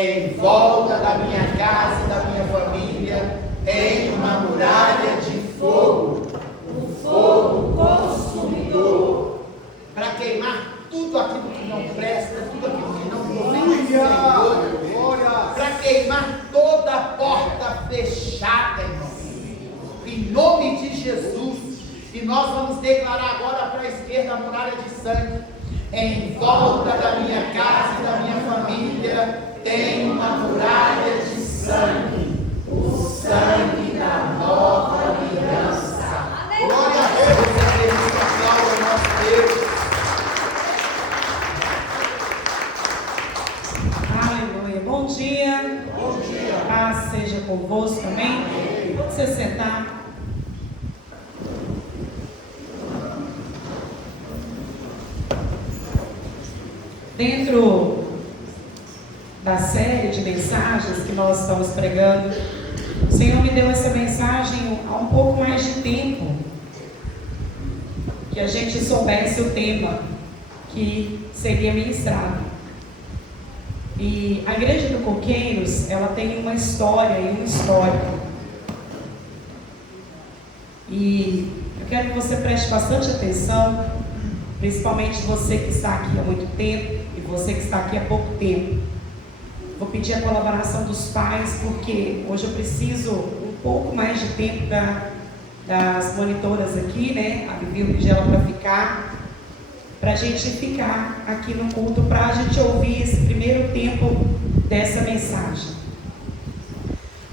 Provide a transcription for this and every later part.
Em volta da minha casa e da minha família tem uma muralha de fogo, um fogo consumidor, para queimar tudo aquilo que não presta, tudo aquilo que não provém do Senhor, para queimar toda a porta fechada, irmão. Em nome de Jesus. E nós vamos declarar agora para a esquerda a muralha de sangue. Em volta da minha casa e da minha família tem uma muralha de sangue, o sangue da nova aliança. Glória a Deus, aplauda o nosso Deus. Aleluia. Bom dia. Bom dia. Paz seja convosco, amém? Pode você sentar. Dentro da série de mensagens que nós estamos pregando, o Senhor me deu essa mensagem há um pouco mais de tempo, que a gente soubesse o tema que seria ministrado. E a Igreja do Coqueiros, ela tem uma história e um histórico. E eu quero que você preste bastante atenção, principalmente você que está aqui há muito tempo e você que está aqui há pouco tempo. Vou pedir a colaboração dos pais, porque hoje eu preciso um pouco mais de tempo das monitoras aqui, né? A Bibi, eu pedi ela para ficar, para a gente ficar aqui no culto, para a gente ouvir esse primeiro tempo dessa mensagem.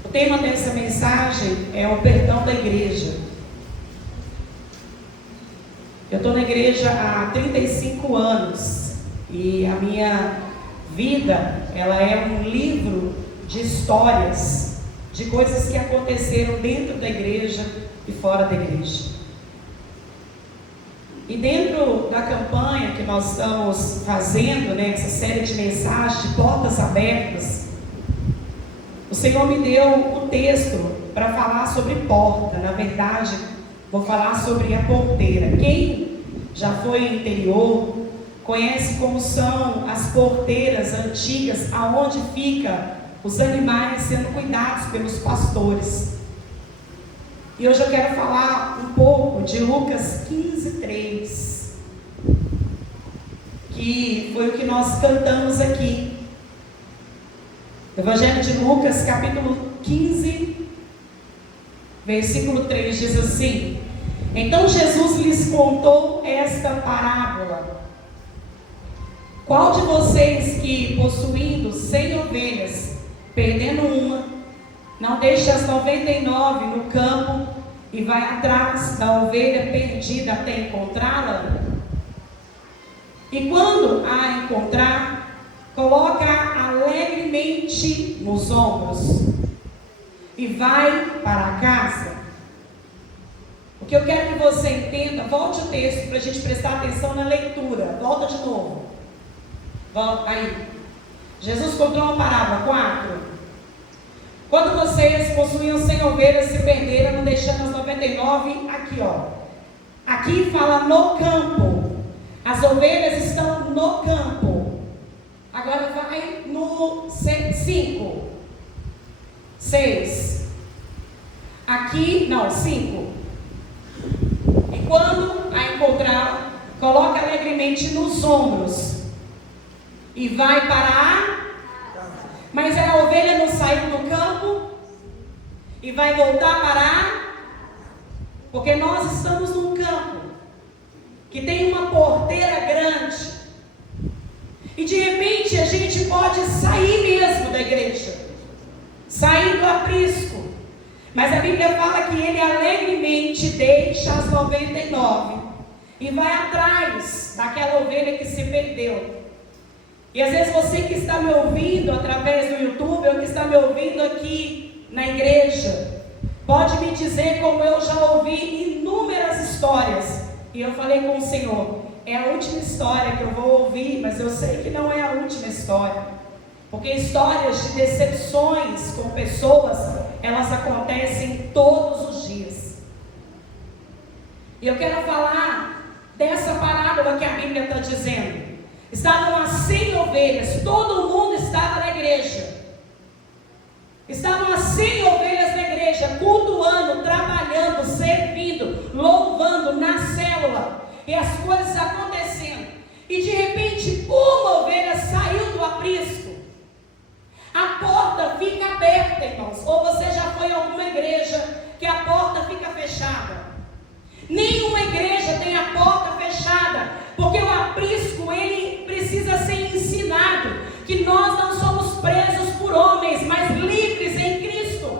O tema dessa mensagem é o perdão da igreja. Eu estou na igreja há 35 anos e a minha vida, ela é um livro de histórias, de coisas que aconteceram dentro da igreja e fora da igreja. E dentro da campanha que nós estamos fazendo, né, essa série de mensagens de portas abertas, o Senhor me deu um texto para falar sobre porta. Na verdade, vou falar sobre a porteira. Quem já foi no interior conhece como são as porteiras antigas, aonde fica os animais sendo cuidados pelos pastores. E hoje eu quero falar um pouco de Lucas 15:3, que foi o que nós cantamos aqui. Evangelho de Lucas, capítulo 15, versículo 3, diz assim: Então Jesus lhes contou esta parábola. Qual de vocês que, possuindo 100 ovelhas, perdendo uma, não deixa as 99 no campo e vai atrás da ovelha perdida até encontrá-la? E quando a encontrar, coloca-a alegremente nos ombros e vai para casa. O que eu quero que você entenda, volte o texto para a gente prestar atenção na leitura. Volta de novo. Volta aí. Jesus contou uma parábola, 4. Quando vocês possuíam 100 ovelhas, se perderam, não deixando as 99, aqui ó. Aqui fala no campo. As ovelhas estão no campo. Agora vai no 5. 6. Aqui, não, 5. E quando a encontrar, coloca alegremente nos ombros e vai para Mas a ovelha não saiu do campo e vai voltar para Porque nós estamos num campo que tem uma porteira grande e de repente a gente pode sair mesmo da igreja, sair do aprisco, mas a Bíblia fala que ele alegremente deixa as 99 e vai atrás daquela ovelha que se perdeu. E às vezes você que está me ouvindo através do YouTube, ou que está me ouvindo aqui na igreja, pode me dizer como eu já ouvi inúmeras histórias. E eu falei com o Senhor, é a última história que eu vou ouvir, mas eu sei que não é a última história. Porque histórias de decepções com pessoas, elas acontecem todos os dias. E eu quero falar dessa parábola que a Bíblia está dizendo. Estavam as 100 ovelhas, todo mundo estava na igreja. Estavam as 100 ovelhas na igreja, cultuando, trabalhando, servindo, louvando na célula, e as coisas acontecendo. E de repente, uma ovelha saiu do aprisco. A porta fica aberta, irmãos. Ou você já foi a alguma igreja que a porta fica fechada? Nenhuma igreja tem a porta fechada, porque o aprisco, ele precisa ser ensinado que nós não somos presos por homens, mas livres em Cristo.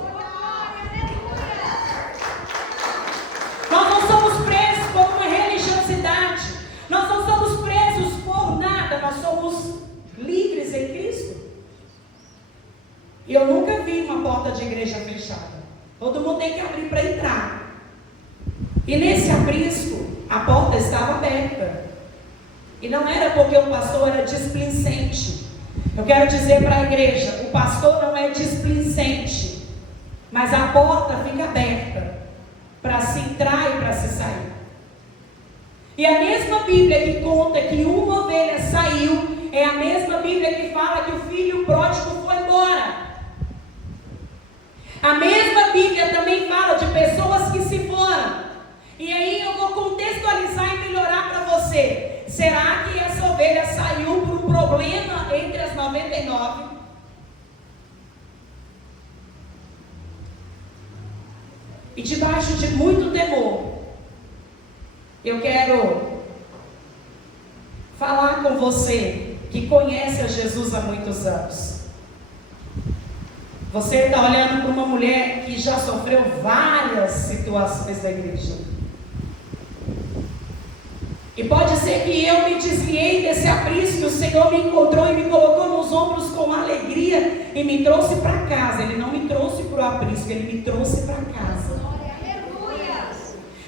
Nós não somos presos por uma religiosidade, nós não somos presos por nada, nós somos livres em Cristo. E eu nunca vi uma porta de igreja fechada. Todo mundo tem que abrir para entrar. E nesse aprisco, a porta estava aberta. E não era porque o pastor era displicente. Eu quero dizer para a igreja, o pastor não é displicente, mas a porta fica aberta para se entrar e para se sair. E a mesma Bíblia que conta que uma ovelha saiu, é a mesma Bíblia que fala que o filho pródigo foi embora. A mesma Bíblia também fala de pessoas que se foram. E aí eu vou contextualizar e melhorar para você. Será que essa ovelha saiu por um problema entre as 99? E debaixo de muito temor, eu quero falar com você que conhece a Jesus há muitos anos. Você está olhando para uma mulher que já sofreu várias situações da igreja. E pode ser que eu me desviei desse aprisco, que o Senhor me encontrou e me colocou nos ombros com alegria e me trouxe para casa. Ele não me trouxe para o aprisco, Ele me trouxe para casa.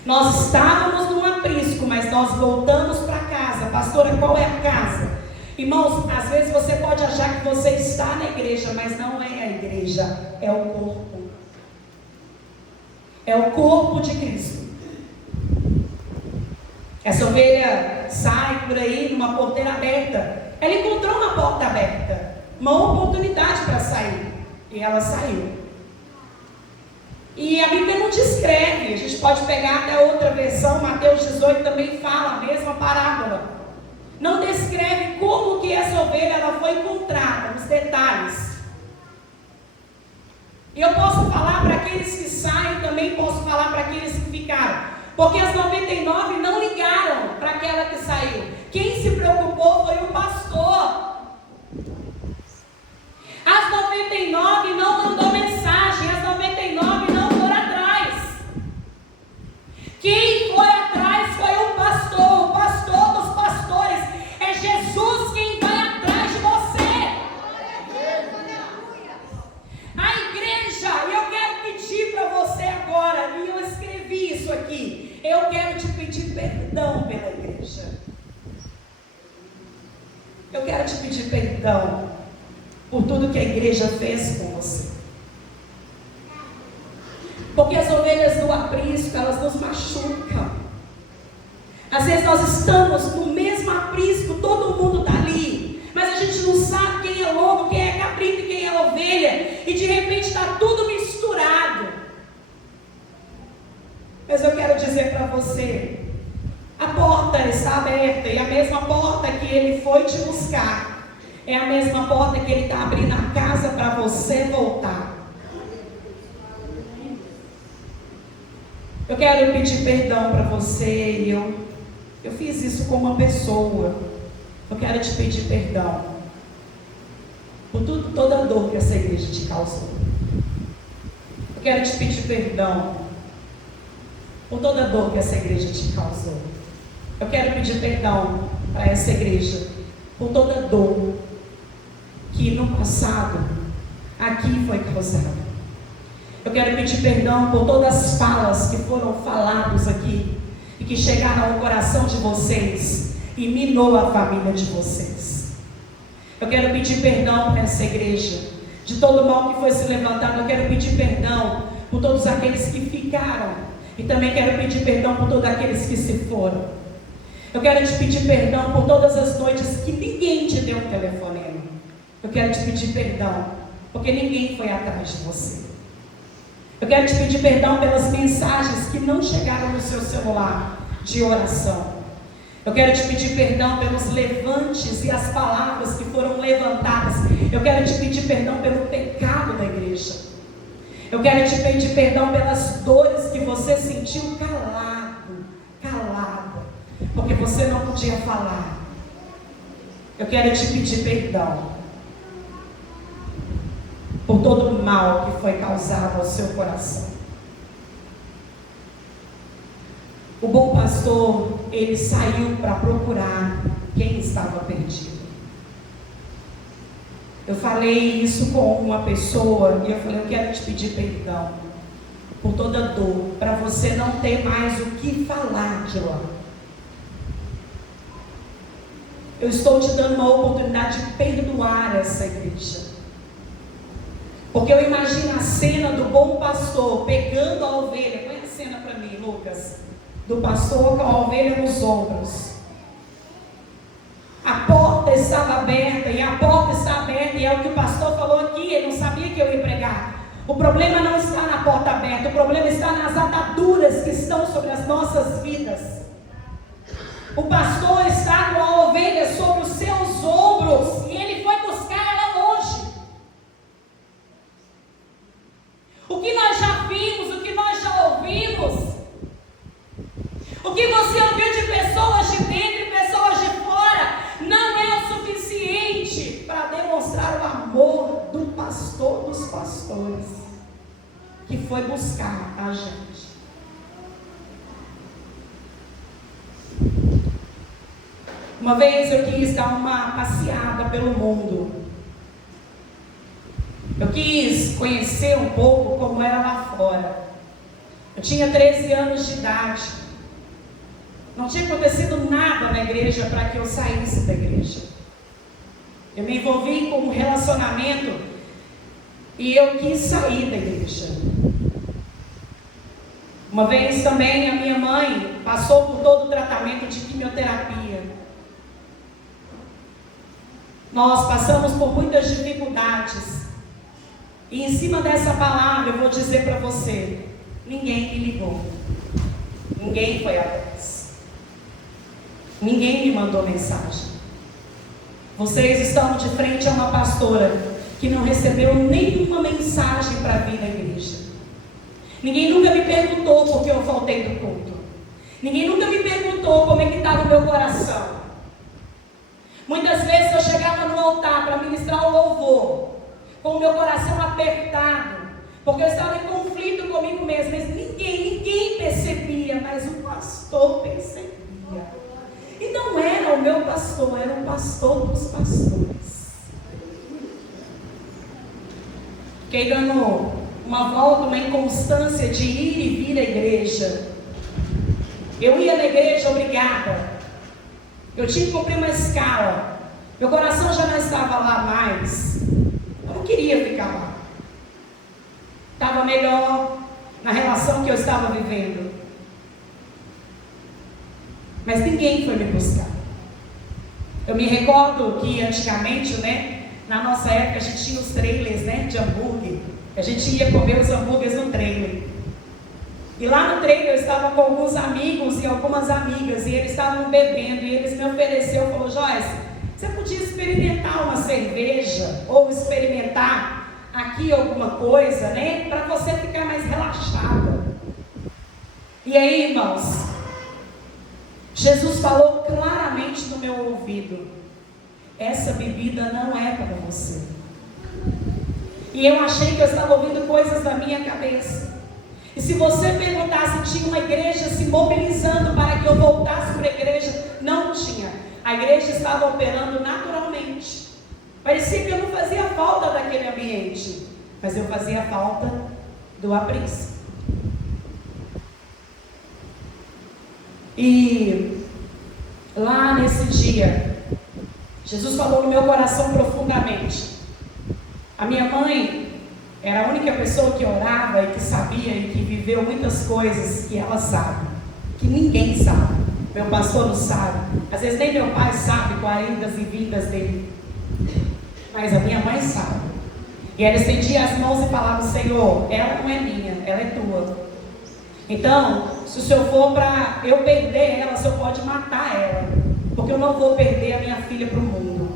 Nós estávamos no aprisco, mas nós voltamos para casa. Pastora, qual é a casa? Irmãos, às vezes você pode achar que você está na igreja, mas não é a igreja, é o corpo. É o corpo de Cristo. Essa ovelha sai por aí numa porteira aberta. Ela encontrou uma porta aberta, uma oportunidade para sair. E ela saiu. E a Bíblia não descreve, a gente pode pegar até outra versão, Mateus 18 também fala a mesma parábola. Não descreve como que essa ovelha ela foi encontrada, os detalhes. E eu posso falar para aqueles que saem, também posso falar para aqueles que ficaram. Porque as 99 não ligaram para aquela que saiu. Quem se preocupou foi o pastor. As 99 não mandou mensagem, as 99 não foram atrás. Quem foi atrás foi o pastor dos pastores. É Jesus quem vai atrás de você. A igreja, e eu quero pedir para você agora, e eu escrevi isso aqui. Eu quero te pedir perdão pela igreja. Eu quero te pedir perdão por tudo que a igreja fez com você. Porque as ovelhas do aprisco, elas nos machucam. Às vezes nós estamos no mesmo aprisco, todo mundo está ali, mas a gente não sabe quem é lobo, quem é cabrito e quem é ovelha, e de repente está tudo misturado. Mas eu quero dizer para você, a porta está aberta, e a mesma porta que Ele foi te buscar, é a mesma porta que Ele está abrindo a casa para você voltar. Eu quero pedir perdão para você, e eu fiz isso com uma pessoa. Eu quero te pedir perdão por toda a dor que essa igreja te causou. Eu quero te pedir perdão por toda a dor que essa igreja te causou. Eu quero pedir perdão para essa igreja por toda a dor que no passado aqui foi causada. Eu quero pedir perdão por todas as falas que foram faladas aqui e que chegaram ao coração de vocês e minou a família de vocês. Eu quero pedir perdão para essa igreja de todo o mal que foi se levantado. Eu quero pedir perdão por todos aqueles que ficaram. E também quero pedir perdão por todos aqueles que se foram. Eu quero te pedir perdão por todas as noites que ninguém te deu um telefonema. Eu quero te pedir perdão porque ninguém foi atrás de você. Eu quero te pedir perdão pelas mensagens que não chegaram no seu celular de oração. Eu quero te pedir perdão pelos levantes e as palavras que foram levantadas. Eu quero te pedir perdão pelo pecado da igreja. Eu quero te pedir perdão pelas dores que você sentiu calado, porque você não podia falar. Eu quero te pedir perdão por todo o mal que foi causado ao seu coração. O bom pastor, ele saiu para procurar quem estava perdido. Eu falei isso com uma pessoa e eu falei, eu quero te pedir perdão por toda dor, para você não ter mais o que falar de lá. Eu estou te dando uma oportunidade de perdoar essa igreja. Porque eu imagino a cena do bom pastor pegando a ovelha. Põe a cena para mim, Lucas. Do pastor com a ovelha nos ombros. A porta estava aberta, e a porta está aberta, e é o que o pastor falou aqui, ele não sabia que eu ia pregar. O problema não está na porta aberta, o problema está nas ataduras que estão sobre as nossas vidas. O pastor está com a ovelha sobre os seus ombros, e ele foi buscar ela longe. O que nós já vimos, o que nós já ouvimos, o que você ouviu de pessoas de dentro e pessoas de fora, não é o suficiente para demonstrar o amor do pastor dos pastores, que foi buscar a gente. Uma vez eu quis dar uma passeada pelo mundo. Eu quis conhecer um pouco como era lá fora. Eu tinha 13 anos de idade. Não tinha acontecido nada na igreja para que eu saísse da igreja. Eu me envolvi com um relacionamento e eu quis sair da igreja. Uma vez também a minha mãe passou por todo o tratamento de quimioterapia. Nós passamos por muitas dificuldades. E em cima dessa palavra eu vou dizer para você, ninguém me ligou. Ninguém foi atrás. Ninguém me mandou mensagem. Vocês estão de frente a uma pastora que não recebeu nenhuma mensagem para vir na igreja. Ninguém nunca me perguntou por que eu faltei do culto. Ninguém nunca me perguntou como é que estava o meu coração. Muitas vezes eu chegava no altar para ministrar o louvor, com o meu coração apertado, porque eu estava em conflito comigo mesmo, mas ninguém percebia, mas o pastor percebia. E não era o meu pastor, era o pastor dos pastores. Fiquei dando uma volta, uma inconstância de ir e vir à igreja. Eu ia na igreja obrigada. Eu tinha que cumprir uma escala. Meu coração já não estava lá mais. Eu não queria ficar lá. Estava melhor na relação que eu estava vivendo. Mas ninguém foi me buscar. Eu me recordo que antigamente, na nossa época, a gente tinha os trailers, de hambúrguer. A gente ia comer os hambúrgueres no trailer. E lá no trailer eu estava com alguns amigos e algumas amigas, e eles estavam bebendo, e eles me ofereceram, falou, Joyce, você podia experimentar uma cerveja, ou experimentar aqui alguma coisa, para você ficar mais relaxada. E aí, irmãos, Jesus falou claramente no meu ouvido, essa bebida não é para você. E eu achei que eu estava ouvindo coisas da minha cabeça. E se você perguntasse, tinha uma igreja se mobilizando para que eu voltasse para a igreja? Não tinha. A igreja estava operando naturalmente. Parecia que eu não fazia falta daquele ambiente, mas eu fazia falta do apreço. E lá nesse dia, Jesus falou no meu coração profundamente. A minha mãe era a única pessoa que orava e que sabia e que viveu muitas coisas que ela sabe, que ninguém sabe. Meu pastor não sabe. Às vezes nem meu pai sabe quais idas e vindas dele. Mas a minha mãe sabe. E ela estendia as mãos e falava: Senhor, ela não é minha, ela é tua. Então, se o Senhor for para eu perder ela, o Senhor pode matar ela. Porque eu não vou perder a minha filha para o mundo.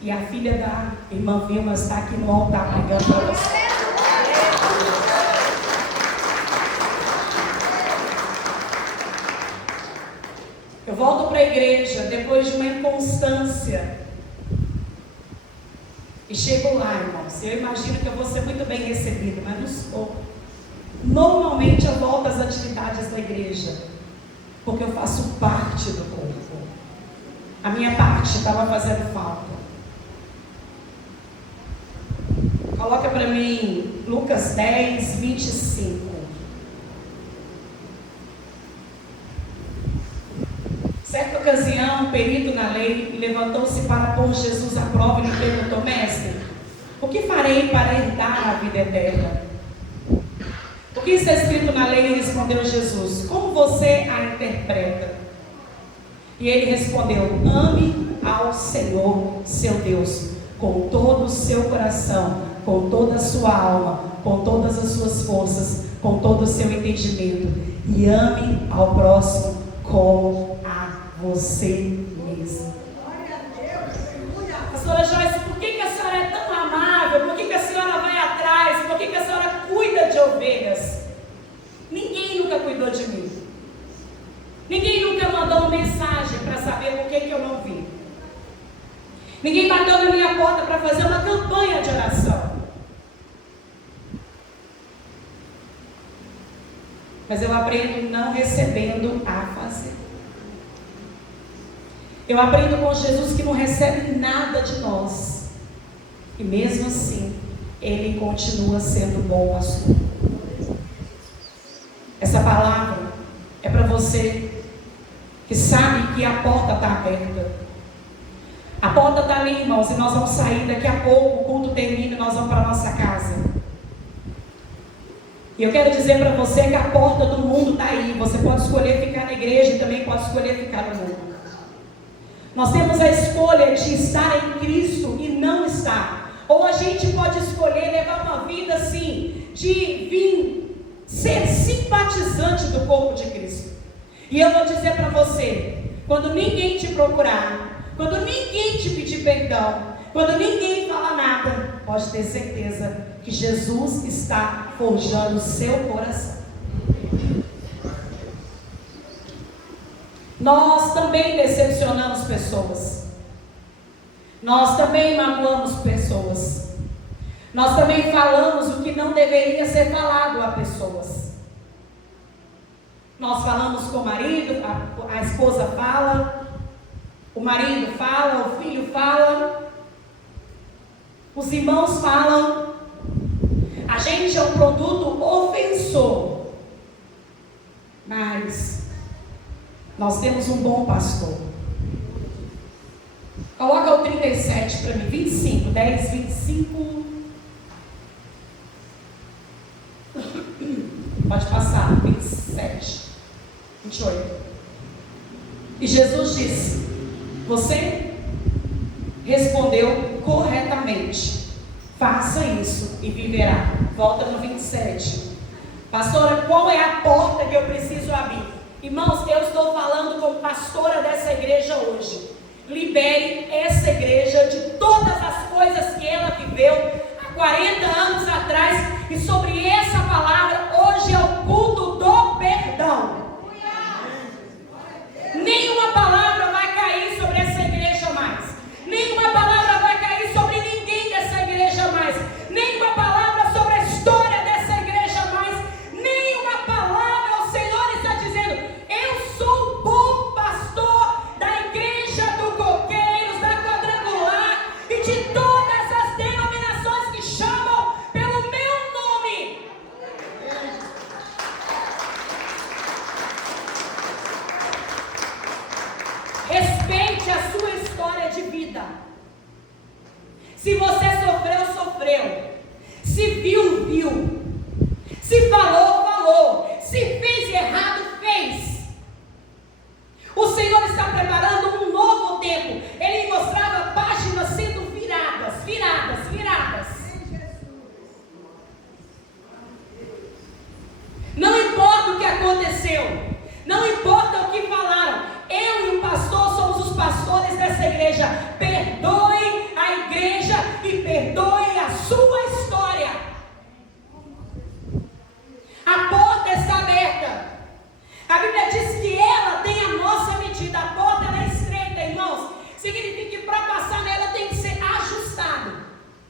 E a filha da irmã Vilma está aqui no altar pregando para você. Eu volto para a igreja depois de uma inconstância. E chego lá, irmãos. Eu imagino que eu vou ser muito bem recebido, mas não sou. Normalmente eu volto às atividades da igreja, porque eu faço parte do corpo. A minha parte estava fazendo falta. Coloca para mim Lucas 10, 25. Certa ocasião, um perito na lei levantou-se para pôr Jesus à prova e lhe perguntou: Mestre, o que farei para herdar a vida eterna? O que está escrito na lei? Respondeu Jesus: como você a interpreta? E ele respondeu: ame ao Senhor seu Deus com todo o seu coração, com toda a sua alma, com todas as suas forças, com todo o seu entendimento, e ame ao próximo como a você mesmo. Pastora Joyce, por que a senhora é tão amável? Por que a senhora vai atrás? Por que a senhora cuida de ovelhas? Ninguém nunca cuidou de mim. Ninguém nunca mandou uma mensagem para saber por que eu não vim. Ninguém bateu na minha porta para fazer uma campanha de oração. Mas eu aprendo não recebendo a fazer. Eu aprendo com Jesus que não recebe nada de nós. E mesmo assim, Ele continua sendo bom pastor. Essa palavra é para você que sabe que a porta está aberta. A porta está ali, irmãos, e nós vamos sair daqui a pouco, o culto termina e nós vamos para a nossa casa. E eu quero dizer para você que a porta do mundo está aí. Você pode escolher ficar na igreja e também pode escolher ficar no mundo. Nós temos a escolha de estar em Cristo e não estar. Ou a gente pode escolher levar uma vida assim, de vir ser simpatizante do corpo de Cristo. E eu vou dizer para você, quando ninguém te procurar, quando ninguém te pedir perdão, quando ninguém falar nada, pode ter certeza que Jesus está forjando o seu coração. Nós também decepcionamos pessoas. Nós também magoamos pessoas. Nós também falamos o que não deveria ser falado a pessoas. Nós falamos com o marido, a esposa fala, o marido fala, o filho fala, os irmãos falam. A gente é um produto ofensor. Mas nós temos um bom pastor. Coloca o 37 para mim, 25, 10, 25. Pode passar, 27, 28. E Jesus disse: você respondeu corretamente. Faça isso e viverá. Volta no 27. Pastora, qual é a porta que eu preciso abrir? Irmãos, eu estou falando como pastora dessa igreja hoje. Libere essa igreja de todas as coisas que ela viveu há 40 anos atrás. E sobre essa palavra, hoje é o culto do perdão. Nenhuma palavra vai cair sobre essa igreja mais. Nenhuma palavra vai cair sobre ninguém dessa igreja mais. Nenhuma palavra sobre a história dessa igreja mais. Nenhuma palavra. O Senhor está dizendo: eu sou o bom pastor da igreja do Coqueiros, da Quadrangular e de todas as denominações que chamam pelo meu nome. Respeite a sua história de vida. Se você sofreu, sofreu. Se viu, viu. Se falou, falou. Se fez errado, fez.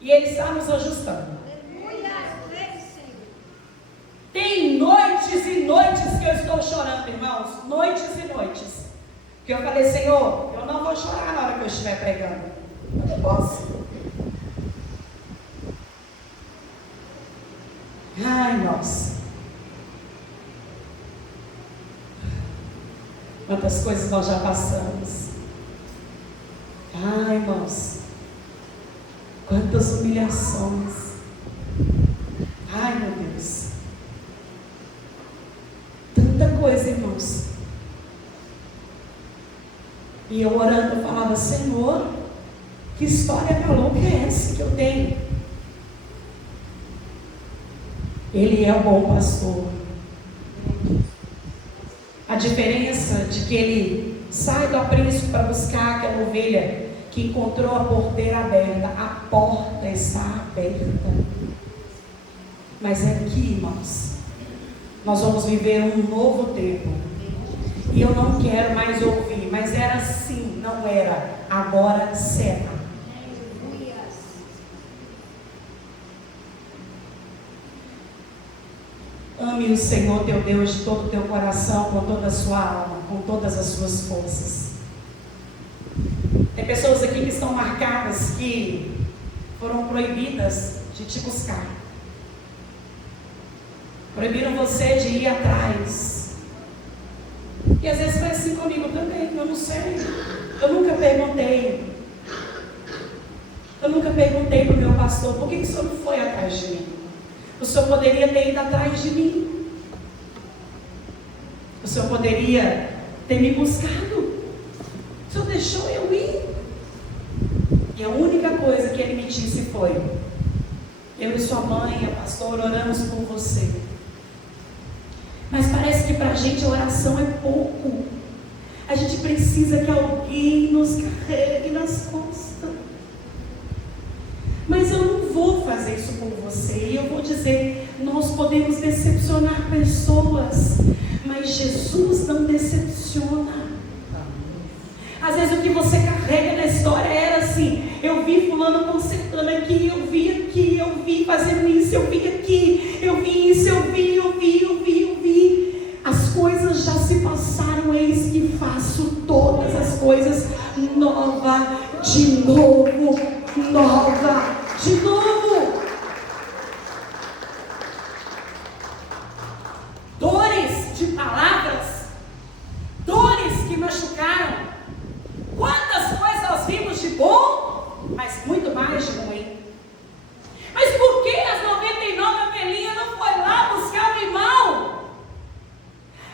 E Ele está nos ajustando. Tem noites e noites que eu estou chorando, irmãos. Noites e noites. Que eu falei, Senhor, eu não vou chorar na hora que eu estiver pregando. Eu não posso. Ai, nossa. Quantas coisas nós já passamos. Ai, irmãos. Quantas humilhações. Ai, meu Deus. Tanta coisa, irmãos. E eu orando, eu falava, Senhor, que história maluca é essa que eu tenho? Ele é o bom pastor. A diferença de que ele sai do aprisco para buscar aquela ovelha que encontrou a porteira aberta. A porta está aberta. Mas é aqui, irmãos, nós vamos viver um novo tempo. E eu não quero mais ouvir, mas era assim, não era, agora será. Ame o Senhor teu Deus de todo o teu coração, com toda a sua alma, com todas as suas forças. Tem pessoas aqui que estão marcadas, que foram proibidas de te buscar. Proibiram você de ir atrás. E às vezes foi assim comigo também, eu não sei. Eu nunca perguntei. Eu nunca perguntei para o meu pastor, por que o senhor não foi atrás de mim? O senhor poderia ter ido atrás de mim. O senhor poderia ter me buscado. O senhor deixou eu ir. E a única coisa que ele me disse foi: eu e sua mãe, a pastora, oramos por você. Mas parece que para a gente a oração é pouco. A gente precisa que alguém nos carregue nas costas. Mas eu não vou fazer isso por você. E eu vou dizer, nós podemos decepcionar pessoas, mas Jesus não decepciona. Às vezes o que você carrega na história era assim: eu vi fulano consertando aqui, eu vi fazendo isso, eu vi aqui, eu vi isso, eu vi. As coisas já se passaram, eis que faço todas as coisas nova de novo. Dores de palavras, dores que machucaram. Quantas coisas nós vimos de bom, mas muito mais de ruim. Mas por que as 99 ovelhinhas não foi lá buscar o irmão?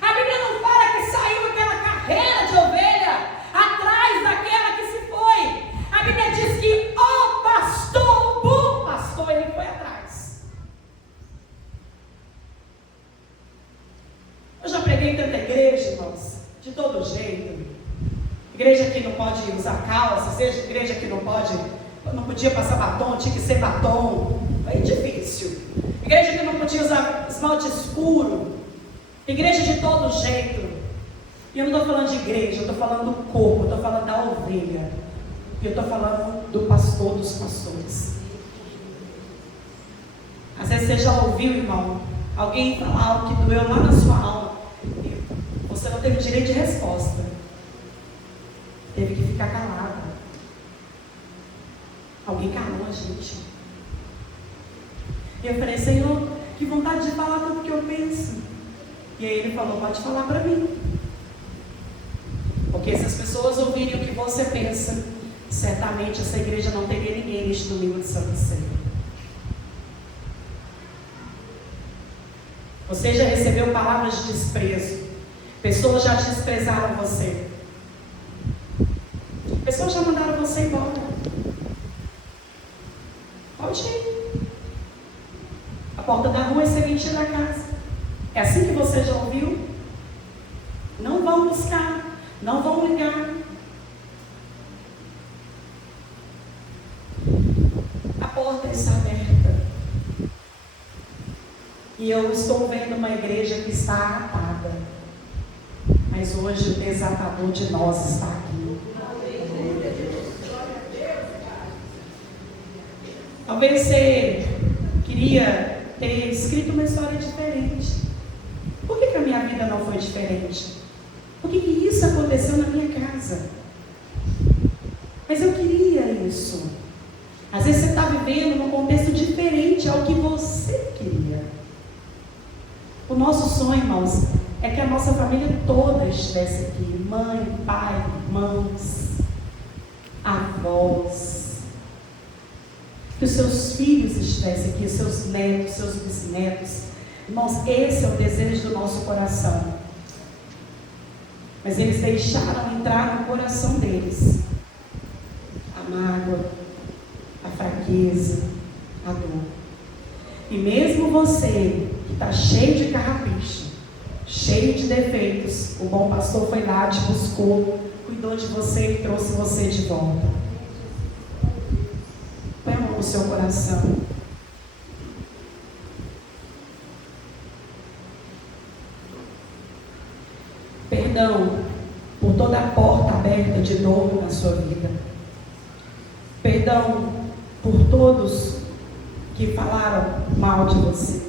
A Bíblia não fala que saiu aquela carreira de ovelha atrás daquela que se foi. A Bíblia diz que o pastor, o bom pastor, ele foi atrás. Eu já preguei tanta igreja, irmãos, de todo jeito. Igreja que não pode usar calça, seja igreja que não podia passar batom, tinha que ser batom. Foi difícil. Igreja que não podia usar esmalte escuro. Igreja de todo jeito. E eu não estou falando de igreja, eu estou falando do corpo, eu estou falando da ovelha. Eu estou falando do pastor dos pastores. Às vezes você já ouviu, irmão, alguém falar algo que doeu lá na sua alma. E você não teve direito de resposta. Teve que ficar calada. Alguém calou a gente. E eu falei: Senhor, que vontade de falar tudo que eu penso. E aí ele falou: pode falar para mim. Porque se as pessoas ouvirem o que você pensa, certamente essa igreja não teria ninguém neste domingo de Santa Ceia. Você já recebeu palavras de desprezo. Pessoas já desprezaram você. Pessoas já mandaram você embora. Pode ir. A porta da rua é semente da casa. É assim que você já ouviu? Não vão buscar, não vão ligar. A porta está aberta. E eu estou vendo uma igreja que está atada. Mas hoje o desatador de nós está aqui. Talvez você queria ter escrito uma história diferente. Por que a minha vida não foi diferente? Por que isso aconteceu na minha casa? Mas eu queria isso. Às vezes você está vivendo num contexto diferente ao que você queria. O nosso sonho, irmãos, é que a nossa família toda estivesse aqui. Mãe, pai, irmãos, avós. Que os seus filhos estivessem aqui, seus netos, seus bisnetos. Irmãos, esse é o desejo do nosso coração. Mas eles deixaram entrar no coração deles a mágoa, a fraqueza, a dor. E mesmo você que está cheio de carrapicho, cheio de defeitos, o bom pastor foi lá, te buscou, cuidou de você e trouxe você de volta. Põe a mão no seu coração. Perdão por toda a porta aberta de dor na sua vida. Perdão por todos que falaram mal de você.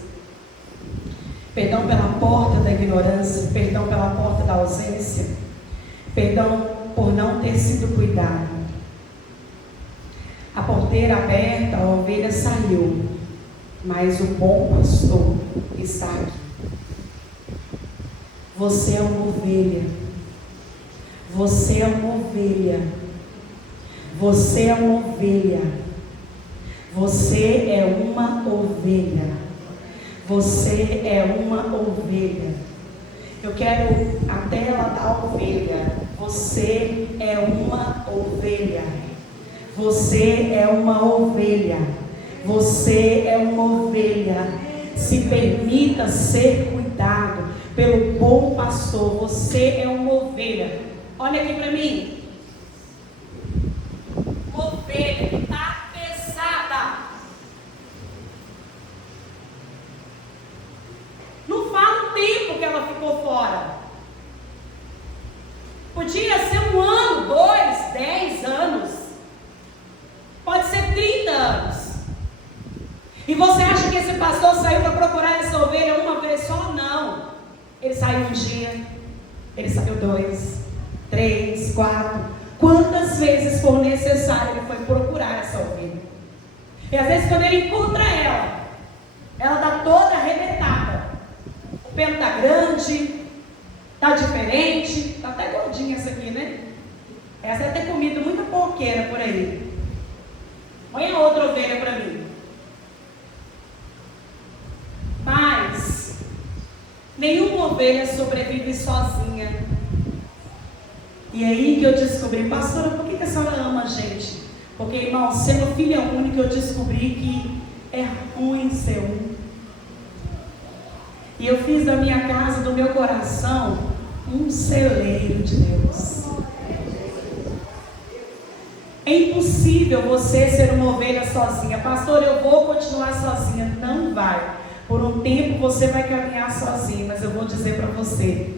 Perdão pela porta da ignorância. Perdão pela porta da ausência. Perdão por não ter sido cuidado. A porteira aberta, a ovelha saiu, mas o bom pastor está aqui. Você é uma ovelha. Você é uma ovelha. Você é uma ovelha. Você é uma ovelha. Você é uma ovelha. Eu quero a tela da ovelha. Você é uma ovelha. Você é uma ovelha. Você é uma ovelha. Se permita ser cuidado pelo bom pastor. Você é uma ovelha. Olha aqui para mim. Ovelha que está pesada. Não fala o tempo que ela ficou fora. Podia ser 1 ano, 2, 10 anos. Pode ser 30 anos. E você acha que esse pastor saiu para procurar essa ovelha uma vez só? Não. Ele saiu um dia, ele saiu 2, 3, 4. Quantas vezes for necessário ele foi procurar essa ovelha. E às vezes quando ele encontra ela está toda arrebentada. O pelo está grande, está diferente, está até gordinha essa aqui, né? Essa deve ter comido muita porqueira por aí. Põe a outra ovelha para mim. Mas nenhuma ovelha sobrevive sozinha. E aí que eu descobri, pastora, por que a senhora ama a gente? Porque, irmão, sendo filha única, eu descobri que é ruim ser um. E eu fiz da minha casa, do meu coração, um celeiro de Deus. É impossível você ser uma ovelha sozinha. Pastor, eu vou continuar sozinha. Não vai. Por um tempo você vai caminhar sozinho, mas eu vou dizer para você,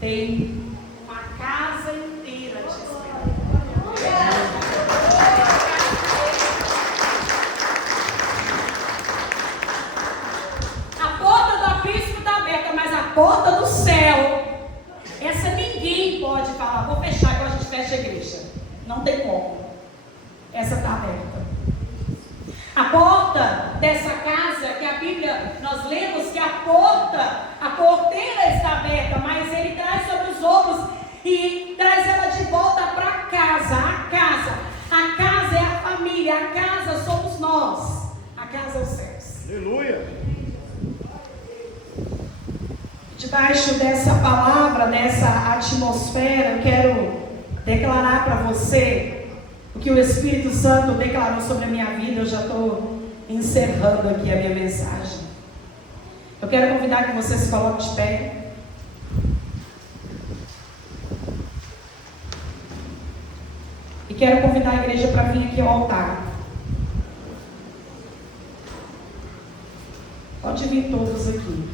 tem uma casa inteira te esperando. A porta do abismo está aberta, mas a porta do céu, essa ninguém pode falar, vou fechar igual a gente fecha a igreja. Não tem como. Essa está aberta. A porta dessa casa, que a Bíblia, nós lemos que a porteira está aberta, mas ele traz sobre os ombros e traz ela de volta para casa. A casa é a família, a casa somos nós, a casa é os céus. Aleluia! Debaixo dessa palavra, dessa atmosfera, eu quero declarar para você o que o Espírito Santo declarou sobre a minha vida. Eu já estou encerrando aqui a minha mensagem. Eu quero convidar que você se coloque de pé. E quero convidar a igreja para vir aqui ao altar. Pode vir todos aqui.